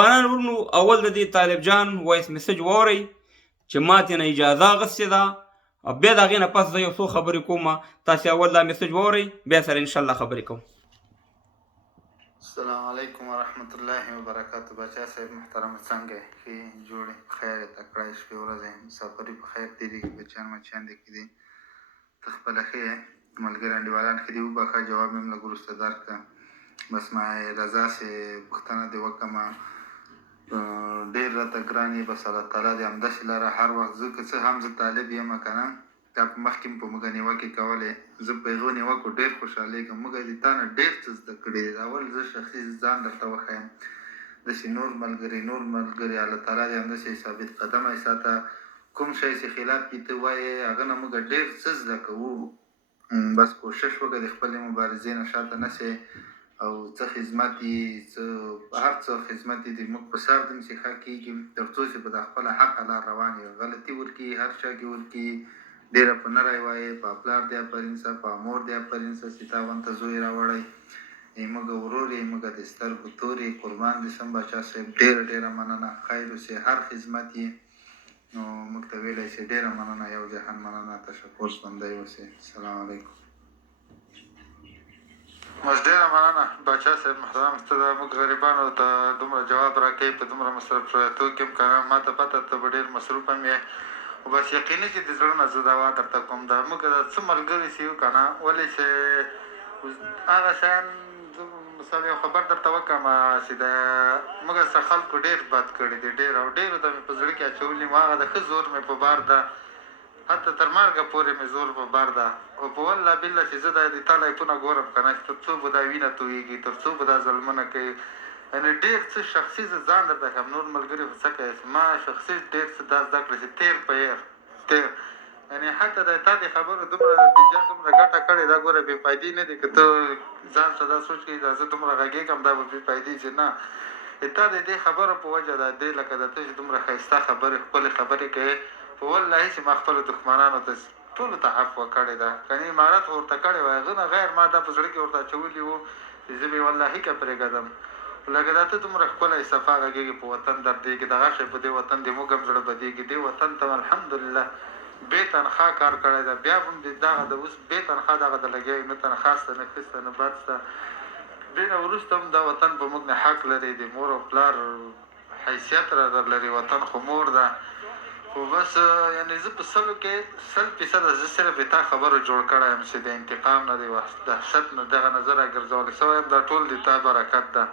افغانان ورونو اول د دې طالب جان وایس میسج واورئ چې ما ترې نه اجازه اخیستې ده، او بیا د هغې نه پس زه یو څو خبرې کوم. تاسې اول دا میسج واورئ، بیا سره انشاءالله خبرې کوم. السلام علیکم ورحمت الله وبرکاتہ. بچا صاحب محترم څنګه ښې جوړې په خیر تکړه شپې ورځې مسافري په خیر تېرېږي بچیان مچیان دې کې دي ته خپله ښه یې ملګري انډیوالان ښه دي وبخښه جواب مې هم لږ وروسته درکړه. بس ما رضا سې پوښتنه دې وکړمه ډېر راته ګران یې بس الله تعالی دې همداسې لره هر وخت زه که څه هم زه طالب یم که نه تا په مخکې م په موږ نیوکې کولې زه په هغو نیوکو ډېر خوشحالېږم موږ دې تا نه ډېر څه زده کړي دي. اول زه شخصي ځان درته وښیم داسې نور ملګري الله تعالی دې همداسې ثابت قدمه یې ساته کوم شی چې خلاف وي ته وایې هغه نه موږ ډېر څه زده کوو. بس کوشش وکړه د خپلې مبارزې نه شاته نه سې او څه خدمت یې څه هر څه خدمت یې د موږ په سر دې مسیحه کېږي تر څو چې په دا خپله حقه لار روان یې غلطي ورکړي هر چا کې ورکړي ډېره په نری وایې په پلار دې آفرین سه په مور دې آفرین سه چې تا غونته زوی راوړی موږ ورور یې موږ د سترګو تور یې قربان دې سم باچا صاحب ډېره مننه خیر اوسې هر خدمت یې نو موږ ته ویلی چې ډېره مننه یو جهان مننه تشکر ژوندی اوسې. السلام علیکم. بس ډېره مننه باچا صاحب محترم ته دا موږ غریبانو ته دومره جواب راکوي په دومره مصرف شویتو کې هم که نه ما ته پته ته به ډېر مصروف هم یې خو بس یقیني چې د زړه نه زه دوا درته کوم دا موږ څه ملګري چې یو که نه ولې چې هغه شیان مثال یو خبر درته وکړم چې د موږ سره خلکو ډېر بد کړي دي ډېر او ډېرو ته مې په زړه کې اچولي وو هغه د ښه زور مې په بار ده حتی تر مرګه پورې مې زور په بار ده او په والله بالله چې زه د تا لایفونه ګورم که نه چې تر څو به دا وینه تویېږي تر څو به دا ظلمونه کوي یعنې ډېر څه شخصي زه ځان درته ښیم نور ملګري خو څه کوي ما شخصي ډېر څه دا زده کړه چې تېر په ير تېر یعنې حتی د تا د خبرو دومره نتیجه دومره ګټه کړې دا ګوره بې فایدې نه دي که ته ځان ته دا سوچ کوي دا زه دومره غږېږم دا به بې فایدې چې نه تا د دې خبرو په وجه د دې لکه د ته چې دومره ښایسته خبرې ښکلې خبرې کوې په والله چې ما خپلو دښمنانو ته ټولو ته عفوه کړې ده که نه امارت ورته کړې وای هغه نه غیر ما دا په زړه کې ورته اچولي وو چې زه به یې واللهي که پرېږدم لکه دا ته دومره ښکلی صفا غږېږي په وطن دردېږي دغه شی په دې وطن د موږ هم زړه بدېږي دې وطن ته الحمدلله بې تنخوا کار کړی ده بیا هم دغه د اوس بې تنخوا دغه د لګیا نه تنخوا شته نه ښه شته نه بد شته دې نه وروسته هم دا وطن په موږ نه حق لري د مور او پلار حیثیت را در لري وطن خو مور ده خو بس یعنې زه په سلو کې 100% زه صرف تا خبرو جوړ کړی یم چې د انتقام نه د وحشت نه دغه نه زه راګرځولی شوی یم دا ټول د تا برکت ده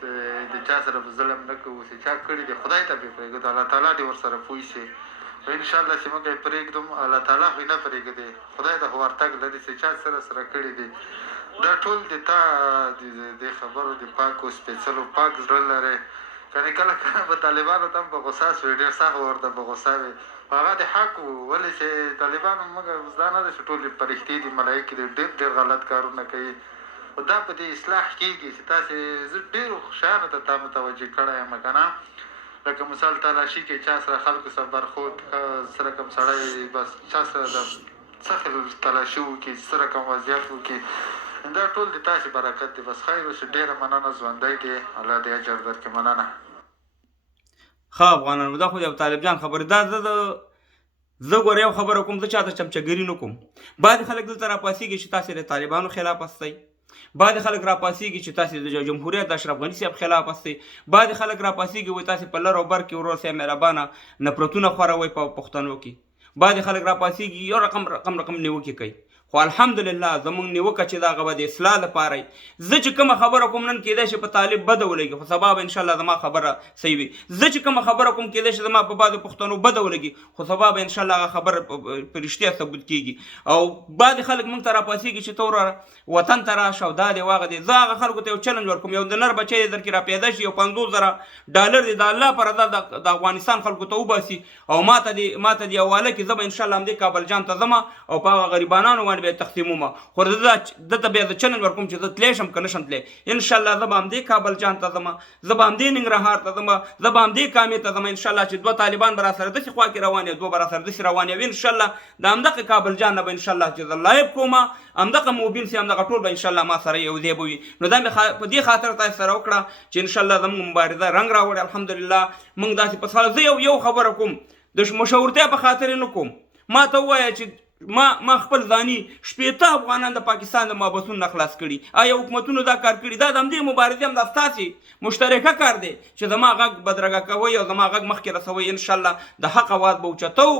چې د چا سره به ظلم نه کوو چې چا کړي دي خدای ته پرې پرېږدو الله تعالی دې ورسره پوه شي انشاءالله چې موږ یې پرېږدم الله تعالی خو یې نه پرېږدي خدای د خو ورتګ لري چې چا سره کړي دي دا ټول د تا د خبرو د پاکو سپېڅلو پاک زړه لرې کنې کله کله به طالبانو ته هم په غوسه شوې ډېر سخت ورته په غوسه وې هغه د حق وو ولې چې طالبانو موږ دا نه ده چې ټول فرښتې دي ملایکې دي ډېر غلط کارونه کوي خو دا په دې اصلاح کېږي چې تاسې زه ډېرو شیانو ته تا متوجه کړی یم که نه لکه مثال تلاشي کې چا سره خلکو سره برخود سره کوم سړی بس چا سره د څه تلاشي وکړي څه رقم وضعیت وکړي دا ټول د تاسې برکت دی بس خیر اوسې ډېره مننه ژوندی دی الله دې اجر درکړي مننه. ښه افغانانو دا خو یو طالب جان خبرې دا زه ګوره یو خبره کوم زه چاته چمچهګري نه کوم بعضې خلک دلته راپاڅېږي چې تاسې د طالبانو خلاف هستئ بعضې خلک راپاڅېږي چې تاسې د جمهوریت د اشرف غني صاحب خلاف هستئ بعضې خلک راپاڅېږي وایي تاسې په لر او بر کې ورور صاحب مهربانه نفرتونه خوروئ په پښتنو کې بعضې خلک راپاڅېږي یو رقم نیوکې کوي خو الحمدلله زمونږ نیوکه چې دا هغه به د اصلاح لپاره وي زه چې کومه خبره کوم نن کېدای شي په طالب بده ولګي خو سبا به انشاءالله زما خبره صحیح وي زه چې کومه خبره کوم کېدای شي زما په بعضو پښتنو بده ولګي خو سبا به انشاءالله هغه خبره په رښتیا ثبوت کېږي او بعضې خلک موږ ته راپاڅېږي چې ته وروره وطن ته راشه او دا دی واغه دی زه هغه خلکو ته یو چلنج ورکوم یو د نر بچی دی در کې راپیدا شي یو 50,000 دی د الله په رضا د افغانستان خلکو ته وباسي او ما ته دې حواله کړي زه به انشاءالله همدې کابل جان ته ځم او په هغه غریبانانو باندې باندې به تقسیمومه خو دته بیا زه چلنج ورکوم چې زه تلی شم که نه شم تلی انشاءالله زه به همدې کابل جان ته ځم زه به همدې ننګرهار ته ځم زه به همدې کامې ته ځم انشاءالله چې 2 طالبان به راسره داسې خوا کې روان وي 2 به راسره داسې روان وي انشاءالله د همدغه کابل جان نه به انشاءالله چې زه لایب کوم همدغه موبین سي همدغه ټول به انشاءالله ما سره یو ځای به وي نو دا مې په دې خاطر تاسو سره وکړه چې انشاءالله زموږ مبارزه رنګ راوړي الحمدلله موږ داسې په سره زه یو خبره کوم د مشورتیا په خاطر نه کوم ما ته ووایه چې ما خپل ځاني 80 افغانان د پاکستان د محبسونو نه خلاص کړي آیا حکومتونو دا کار کړي دا د همدې مبارزې هم دا ستاسې مشترکه کار دی چې زما غږ بدرګه کوئ او زما غږ مخکې رسوئ انشاءالله د حق اواز به اوچتو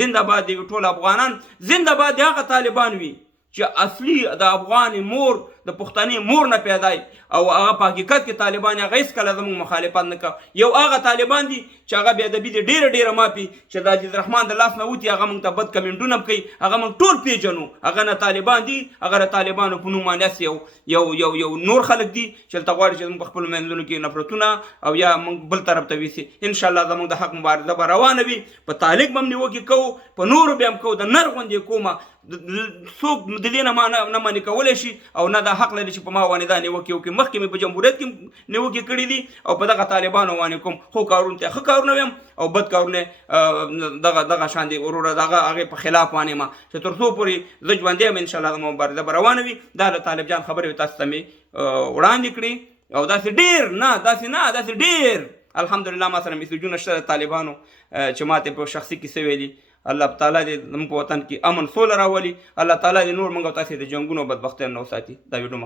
زنده باد د ټول افغانان زنده باد د هغه طالبان وي چې اصلي د افغان مور د پښتني مور نه پیدا او هغه په حقیقت کې طالبان هغه هیڅکله زموږ مخالفت نه کوي یو هغه طالبان دي چې هغه بې ادبي دي ډېره مافي چې د عزیز رحمان د لاس نه وتي هغه موږ ته بد کمنټونه کوي هغه موږ ټول پیژنو هغه نه طالبان دي هغه د طالبانو په نوم باندې یو نور خلک دي چې هلته غواړي چې موږ په خپلو منځونو کې نفرتونه او یا موږ بل طرف ته ویسي انشاءالله زموږ د حق مبارزه به روانه وي په طالب به هم نیوکې کوو په نورو بیا هم کوو د نر غوندې کومه څوک د دې نه منې کولی شي او نه دا حق لري چې په ما باندې دا نیوکې وکړي مخکې مې په جمهوریت کې نیوکې کړي دي او په دغه طالبانو باندې کوم خو کارونو ته ښه کارونه ویم او بد کارونه دغه شان دي وروره دغه هغې په خلاف باندې ما چې تر څو پورې زه ژوندی یم انشاءالله زما مبارزه به روانه وي دا د طالب جان خبرې تاسو ته مې وړاندې کړي او داسې ډېر الحمدلله ما سره میسیجونه شته د طالبانو چې ما ته په شخصي کیسه ویلي الله تعالی دې زموږ په وطن کې امن سوله راولي الله تعالی دې نور موږ او تاسې د جنګونو او بدبختیو نه وساتي دا ویډیو